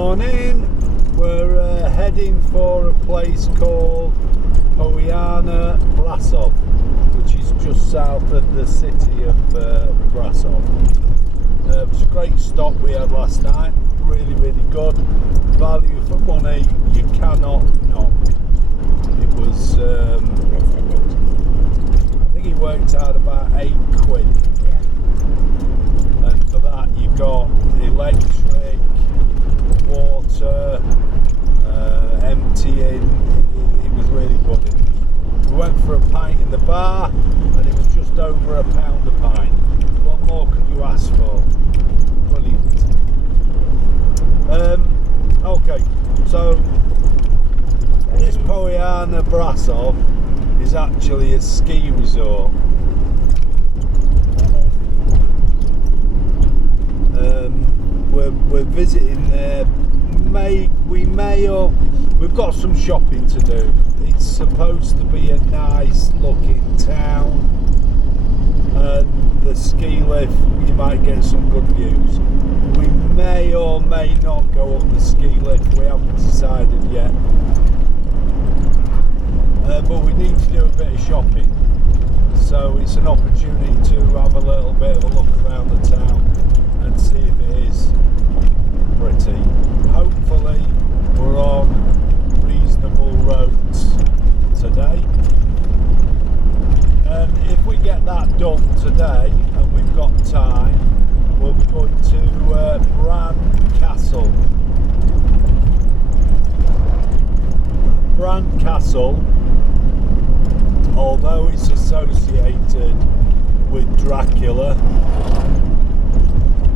Morning. We're heading for a place called Poiana Brasov, which is just south of the city of Brasov. It was a great stop we had last night. Really, really good. Value for money, you cannot knock. It was, I think it worked out about £8. And for that you got electric, water, emptying. It was really good. We went for a pint in the bar and it was just over £1 a pint. What more could you ask for? Brilliant. Okay, so this Poiana Brasov is actually a ski resort. We're visiting there. We've got some shopping to do. It's supposed to be a nice looking town, and the ski lift, you might get some good views. We may or may not go up the ski lift, we haven't decided yet. But we need to do a bit of shopping, so it's an opportunity to have a little bit of a look around the town and see if it is pretty. Hopefully we're on reasonable roads today, and if we get that done today and we've got time, we'll be going to Bran Castle. Bran Castle, although it's associated with Dracula,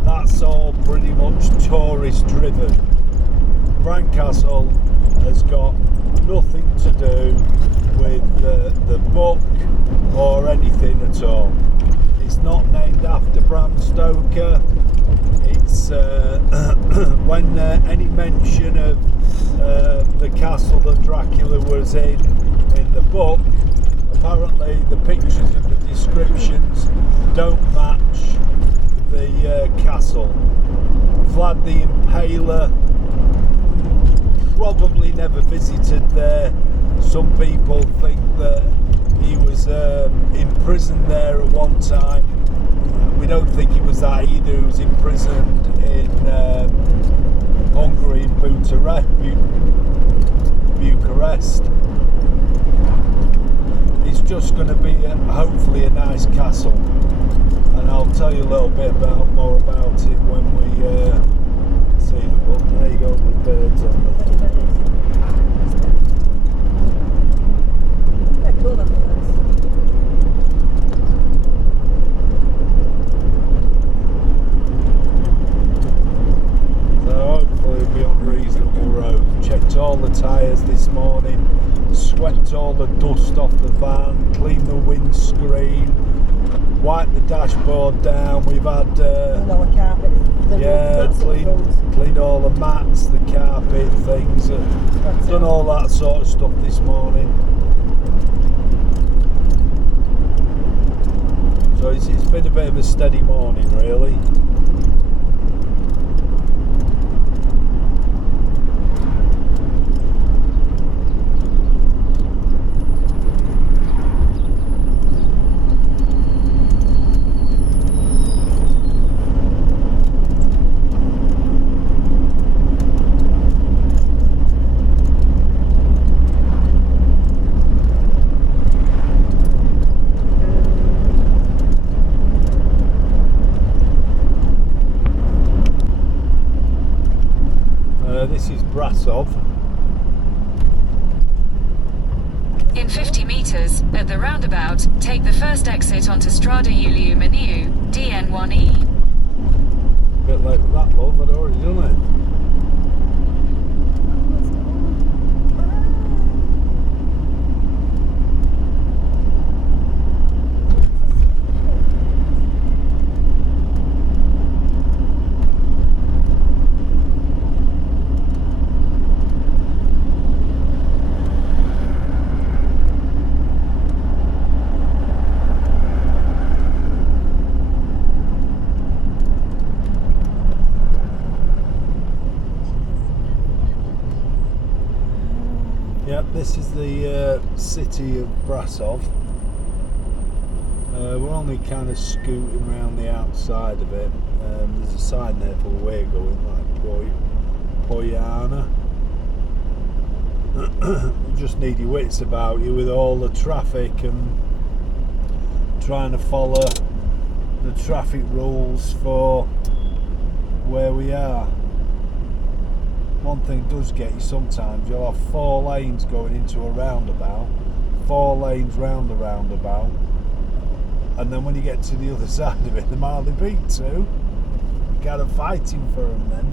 that's all pretty much tourist driven. Bran Castle has got nothing to do with the book or anything at all. It's not named after Bram Stoker. It's when any mention of the castle that Dracula was in the book, apparently the pictures and the descriptions don't match the castle. Vlad the Impaler probably never visited there. Some people think that he was imprisoned there at one time. We don't think he was that either. He was imprisoned in Hungary, in Bucharest. It's just going to be hopefully a nice castle, and I'll tell you a little bit more about it when we see the book. There you go, the birds on the all the tyres this morning, swept all the dust off the van, cleaned the windscreen, wiped the dashboard down. We've had cleaned all the mats, the carpet, things, done all that sort of stuff this morning. So it's been a bit of a steady morning really. This is Brasov. In 50 metres, at the roundabout, take the first exit onto Strada Iuliu Maniu, DN1E. A bit late for that, love, I'd already done it. This is the city of Brasov. We're only kind of scooting around the outside of it. There's a sign there for where we're going, like Poyana. You just need your wits about you with all the traffic and trying to follow the traffic rules for where we are. One thing does get you sometimes, you'll have 4 lanes going into a roundabout, 4 lanes round the roundabout, and then when you get to the other side of it, there might only be 2. You're kind of fighting for them then.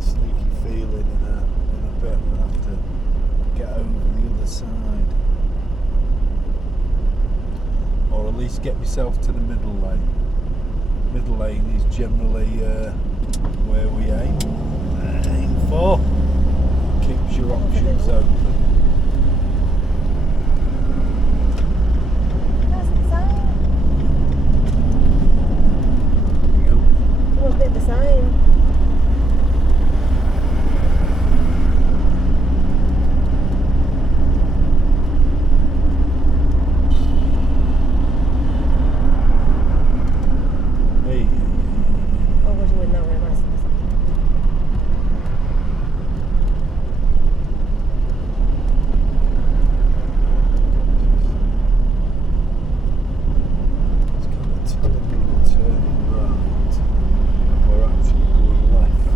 Sneaky feeling in a bit, I'm going to have to get over the other side. Or at least get myself to the middle lane. Middle lane is generally where we aim for. Keeps your options open. That's the sign. There you go. What bit the sign? Oh, what do you know where my sign? It's kind of telling me we're turning right. We're actually going left.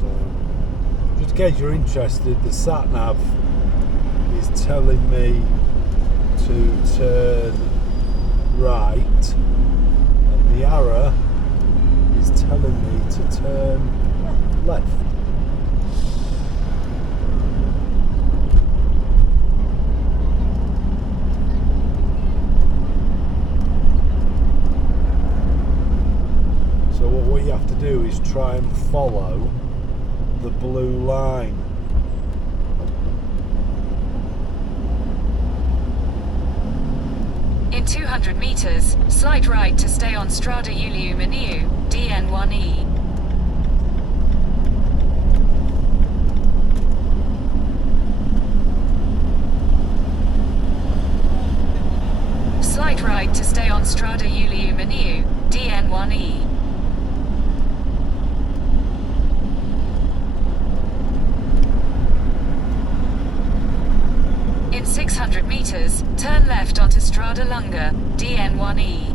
So, just in case you're interested, the sat nav is telling me to turn right, and the arrow is telling me to turn left. So what you have to do is try and follow the blue line. In 200 meters, slight right to stay on Strada Iuliu Maniu, DN1E. Slight right to stay on Strada Iuliu Maniu, DN1E. In 600 meters, turn left onto Strada Lunga, DN1E.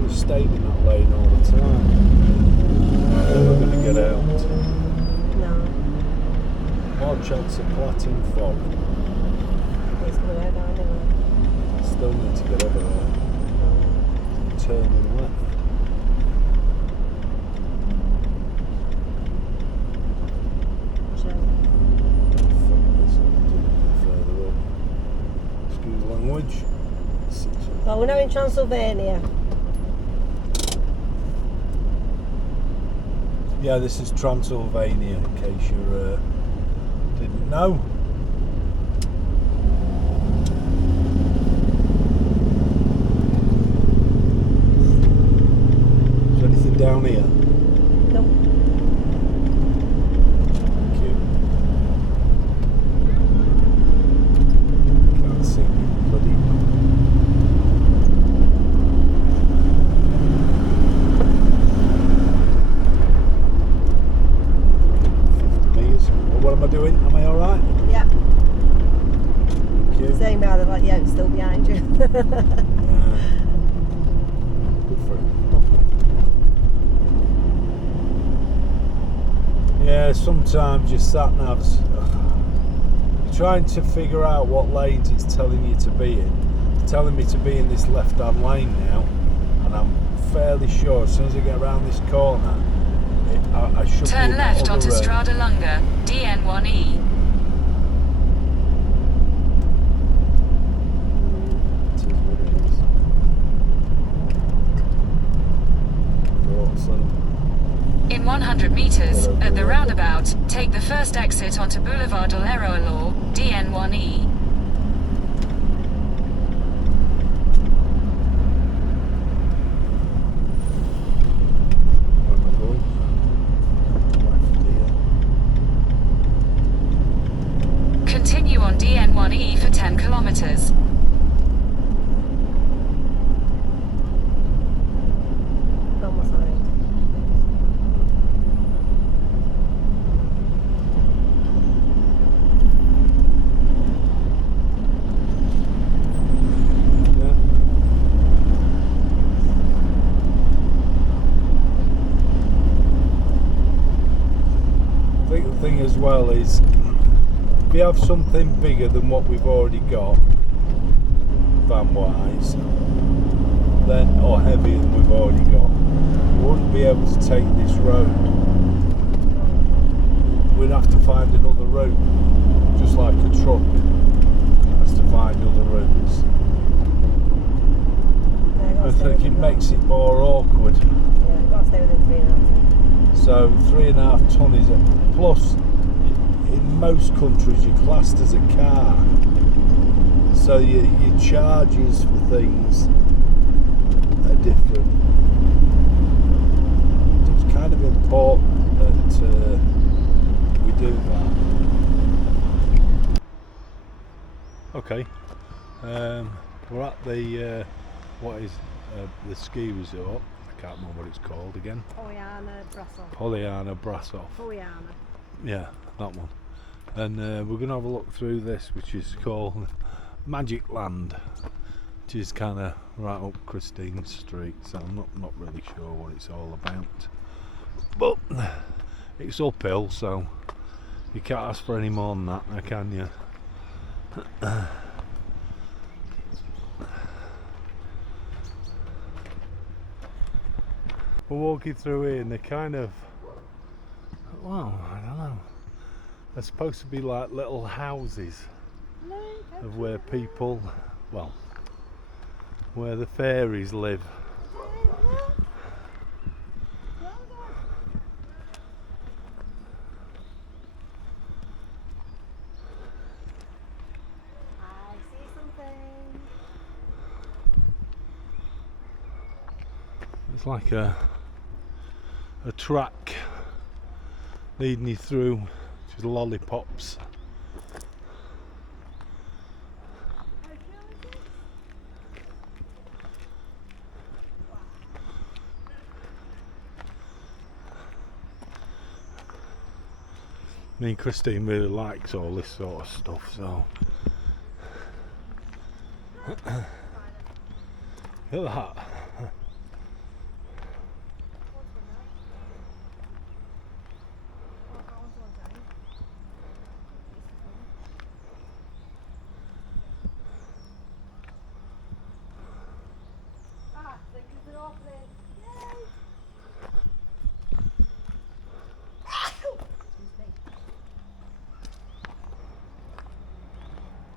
We've stayed in that lane all the time. We're going to get out. No. More chance of platting forward. It's going to go down anyway. Still need to get over there. Turning left. Further up. Excuse language. Well, we're now in Transylvania. Yeah, this is Transylvania, in case you didn't know. Is there anything down here? Nope. Thank you. Can't see me bloody. 50 metres. What am I doing? Am I alright? Yeah. Thank you. Same now, they're like, yeah, it's still behind you. Good for him. Yeah, sometimes your sat navs, you're trying to figure out what lanes it's telling you to be in. It's telling me to be in this left hand lane now, and I'm fairly sure as soon as I get around this corner, I should Turn be in that left other onto road. Strada Lunga, DN1E. It is what it is. 100 meters, at the roundabout, take the first exit onto Boulevard de l'Eroalor, DN1E. Where am I going? Left here. Continue on DN1E for 10 kilometers. On what side? Yeah. I think the thing as well is, if you have something bigger than what we've already got, van wise, then, or heavier than we've already got, we wouldn't be able to take this road. We'd have to find another route, just like a truck has to find other routes. I think it makes it more awkward. Yeah, you've got to stay within 3.5 tons. So 3.5 ton is it. Plus, in most countries, you're classed as a car. So your charges for things are different. So it's kind of important that we do that. Okay, we're at the what is the ski resort. I can't remember what it's called again. Pollyanna Brasov. Brasov. Pollyanna. Yeah, that one. And we're going to have a look through this, which is called Magic Land, which is kind of right up Christine Street. So I'm not really sure what it's all about. But it's uphill, so you can't ask for any more than that, now can you? We're walking through here and they're kind of, well, I don't know. They're supposed to be like little houses of where people, well, where the fairies live. I see something. It's like a track leading you through, just lollipops. Me and Christine really likes all this sort of stuff, so look at that.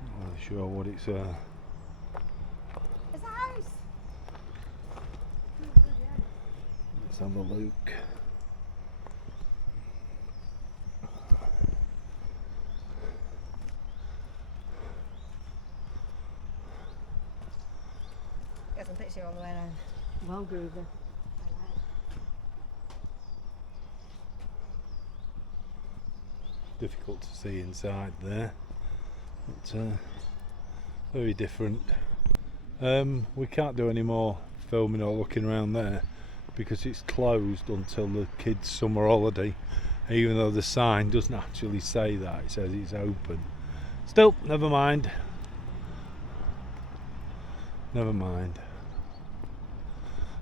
Not really sure what it's It's a house. let's have a look. Get some picture all the way around. Well groovy. Difficult to see inside there, but very different. We can't do any more filming or looking around there because it's closed until the kids' summer holiday, even though the sign doesn't actually say that, it says it's open. Still, never mind. Never mind.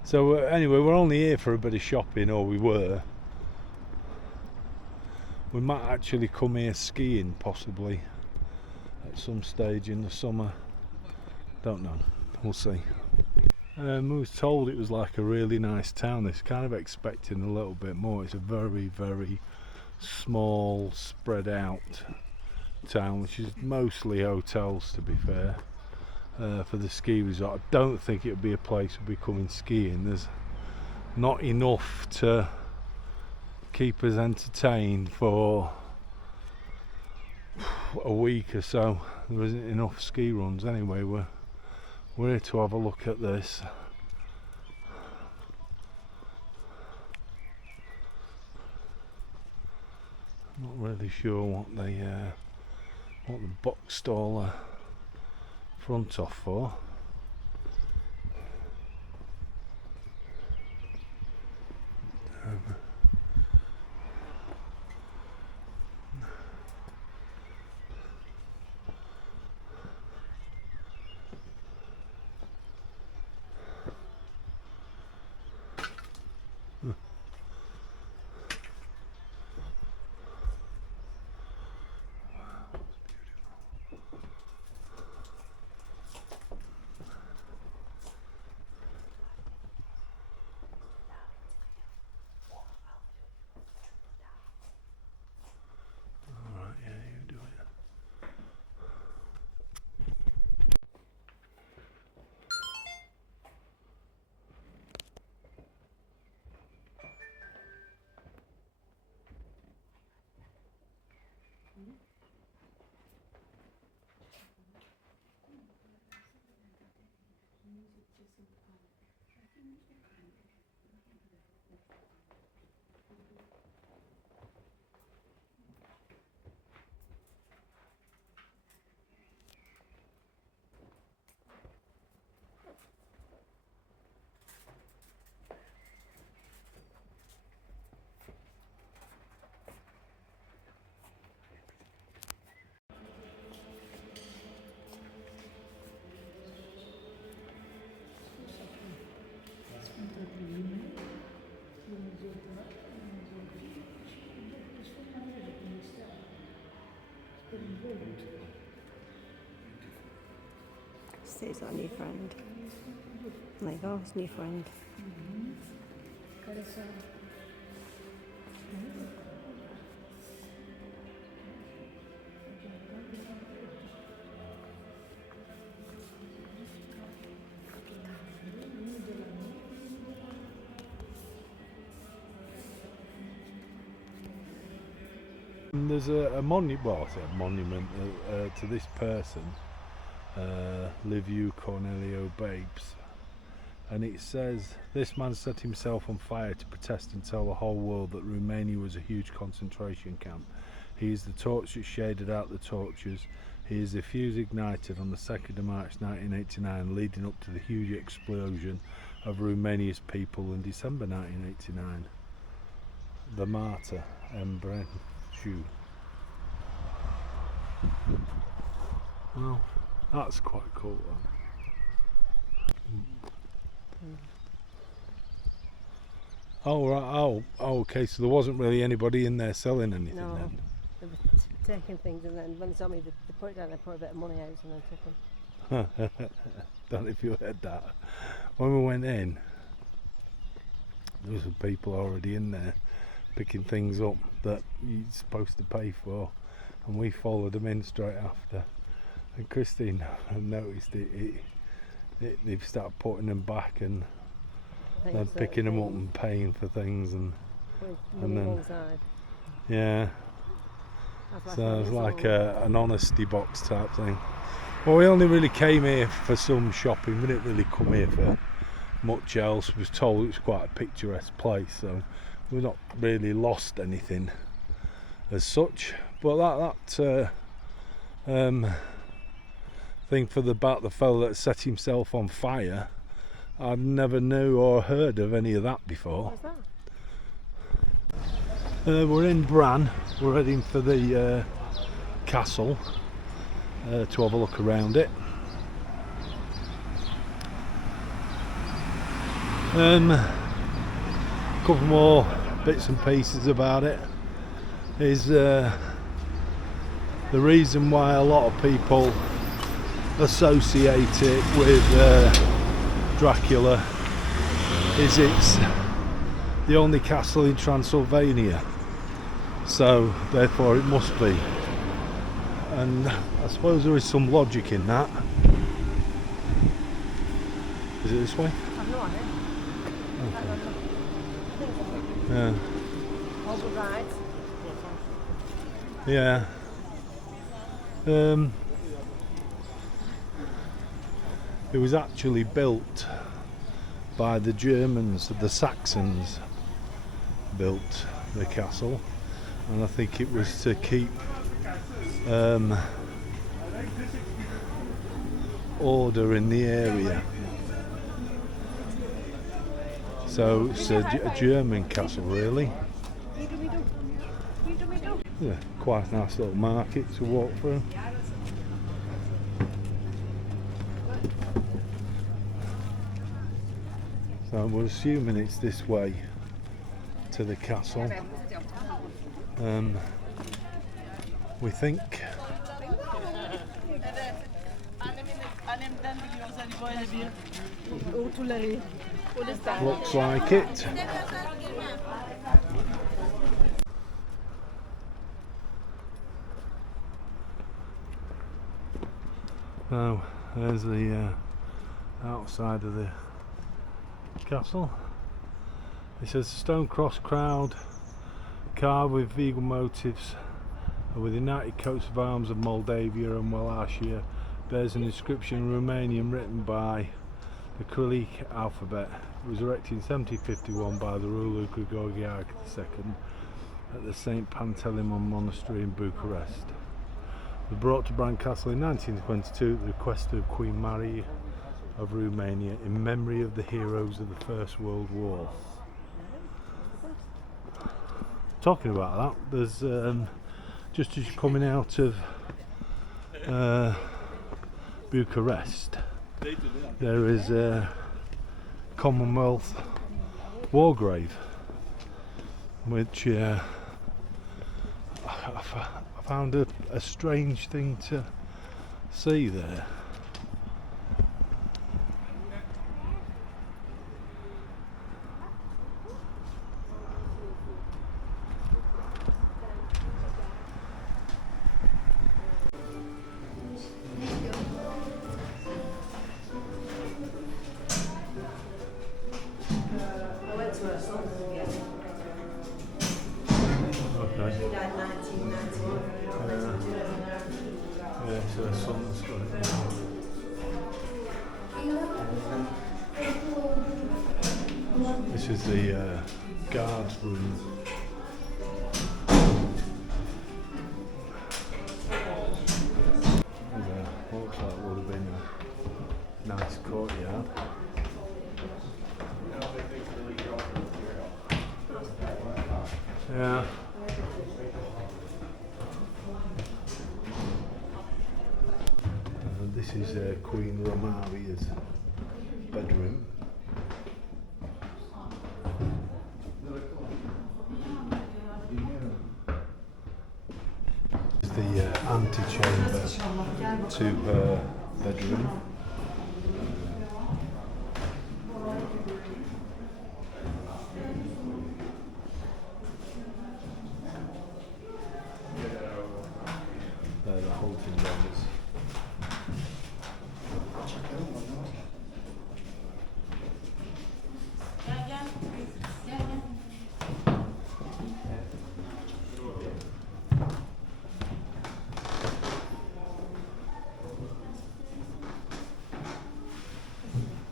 So anyway, we're only here for a bit of shopping, or we were. We might actually come here skiing, possibly, at some stage in the summer. Don't know. We'll see. We was told it was like a really nice town. It's kind of expecting a little bit more. It's a very, very small, spread out town, which is mostly hotels, to be fair, for the ski resort. I don't think it would be a place we'll be coming skiing. There's not enough to keep us entertained for a week or so. There isn't enough ski runs anyway. We're here to have a look at this. Not really sure what the box stall front off for. See, he's got a new friend. There you go, his new friend. And there's a monument, well, I say a monument to this person, Liviu Cornelio Babes, and it says, "This man set himself on fire to protest and tell the whole world that Romania was a huge concentration camp. He is the torch that shaded out the tortures. He is the fuse ignited on the 2nd of March 1989, leading up to the huge explosion of Romania's people in December 1989. The martyr, Bran." Well, that's quite cool then. Oh right, oh okay, so there wasn't really anybody in there selling anything. No, then? they were taking things, and then when they saw me, they put it down, they put a bit of money out and then took them. Don't know if you heard that. When we went in, there were some people already in there picking things up that you're supposed to pay for, and we followed them in straight after, and Christine noticed they've started putting them back and then picking them up and paying for things, and then alongside. Yeah, so it was like an honesty box type thing. Well, we only really came here for some shopping. We didn't really come here for much else. We was told it was quite a picturesque place, so we've not really lost anything as such. But that thing about the fellow that set himself on fire, I never knew or heard of any of that before. What was that? We're in Bran. We're heading for the castle to have a look around it. A couple more bits and pieces about it is the reason why a lot of people associate it with Dracula is it's the only castle in Transylvania, so therefore it must be, and I suppose there is some logic in that. Is it this way? I've no idea. Yeah. All the rides. Yeah. It was actually built by the Germans, the Saxons built the castle, and I think it was to keep order in the area. So it's a German castle, really. Yeah, quite a nice little market to walk through. So we're assuming it's this way to the castle. We think. Looks like it. So there's the outside of the castle. It says stone cross crowd carved with vegan motifs with the United Coats of Arms of Moldavia and Wallachia, bears an inscription in Romanian written by the Cyrillic alphabet. It was erected in 1751 by the ruler Gregoriac II at the St. Panteleimon Monastery in Bucharest. It was brought to Bran Castle in 1922 at the request of Queen Mary of Romania in memory of the heroes of the First World War. Talking about that, there's just as you're coming out of Bucharest, there is a Commonwealth war grave, which I found a strange thing to see there. Yeah, so the sun's got it now. This is the guard's room. Looks like it would have been a nice courtyard. Yeah. This is Queen Romaria's bedroom. This is the antechamber to her bedroom. There the halting doors.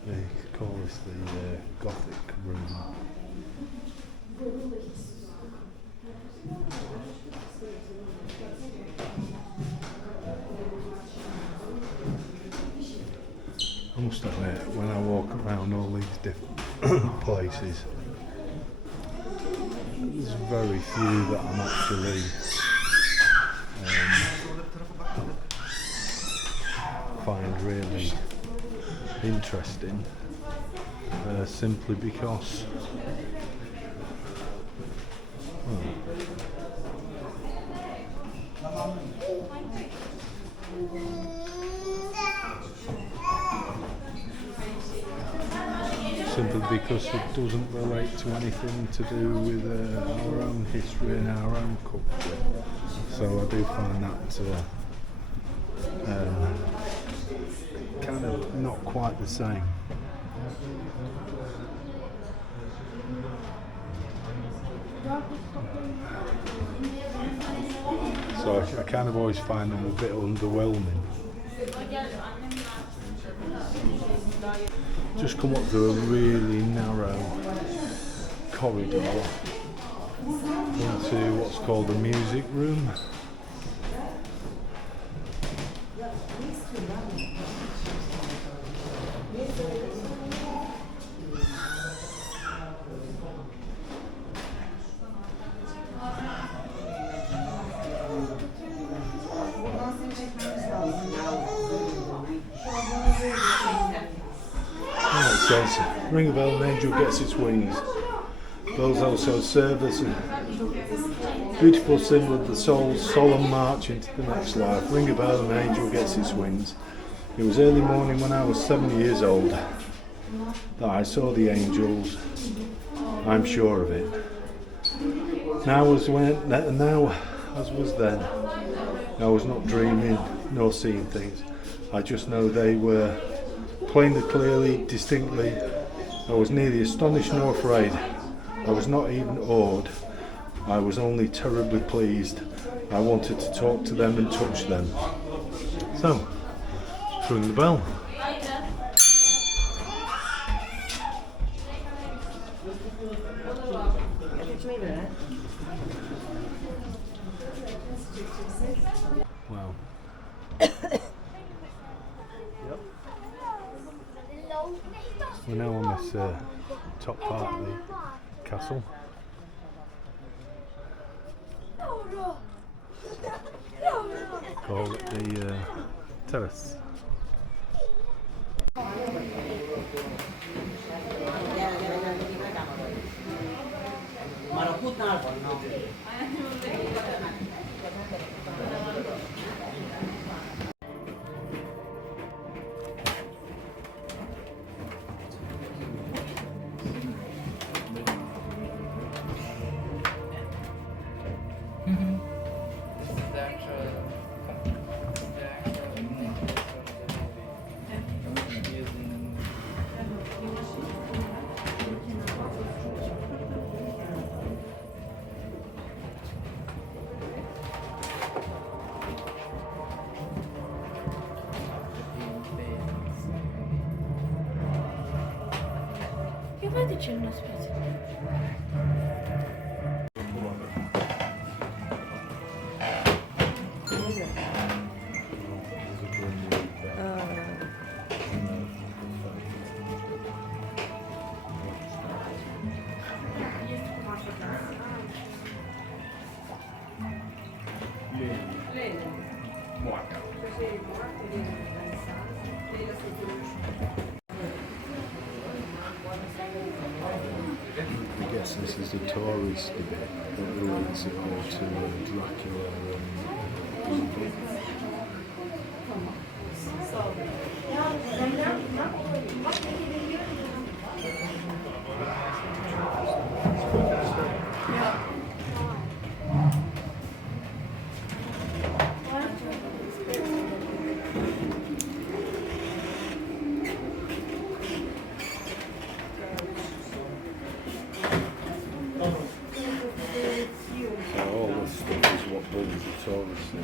They call this the Gothic room. I must admit, when I walk around all these different places, there's very few that I'm actually find really interesting, simply because it doesn't relate to anything to do with our own history and our own culture. So I do find that kind of not quite the same. So I kind of always find them a bit underwhelming. Just come up through a really narrow corridor into what's called the music room. It says, ring a bell, an angel gets its wings. Bells also serve as a beautiful symbol of the soul's solemn march into the next life. Ring a bell, an angel gets its wings. It was early morning when I was 7 years old that I saw the angels. I'm sure of it. Now as was then, I was not dreaming nor seeing things. I just know they were plainly, clearly, distinctly. I was neither astonished nor afraid. I was not even awed. I was only terribly pleased. I wanted to talk to them and touch them. So, ring the bell. Wow. We're now on this top part of the castle. Call it the terrace. Давайте чем нас спать. I guess this is the tourist bit that relates it all to Dracula all this stuff is what brings the tourists in.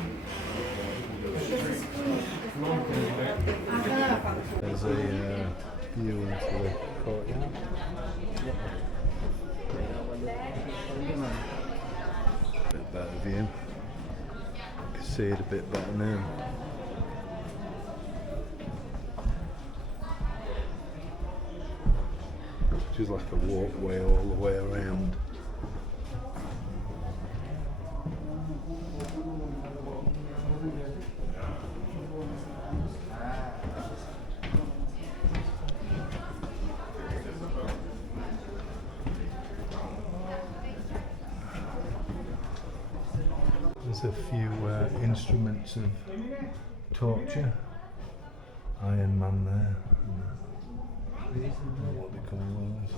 There's a view into the courtyard. A bit better view. You can see it a bit better now. Just like a walkway all the way around. There's a few instruments of torture. Iron Man there. I don't know what they call those.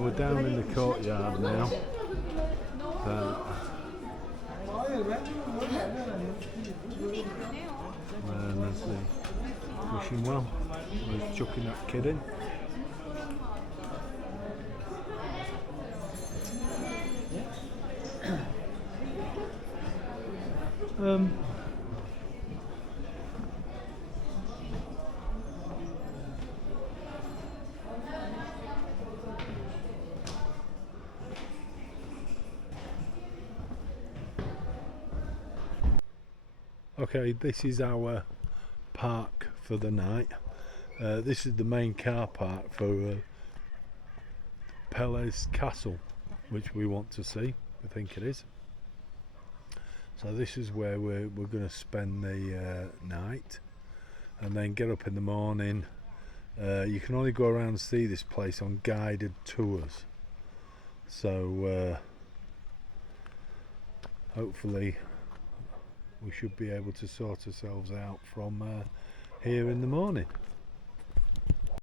We're down in the courtyard now. And there's the wishing well. We're chucking that kid in. Okay, this is our park for the night. This is the main car park for Pele's Castle, which we want to see. I think it is. So this is where we're going to spend the night, and then get up in the morning. You can only go around and see this place on guided tours. So hopefully we should be able to sort ourselves out from here in the morning.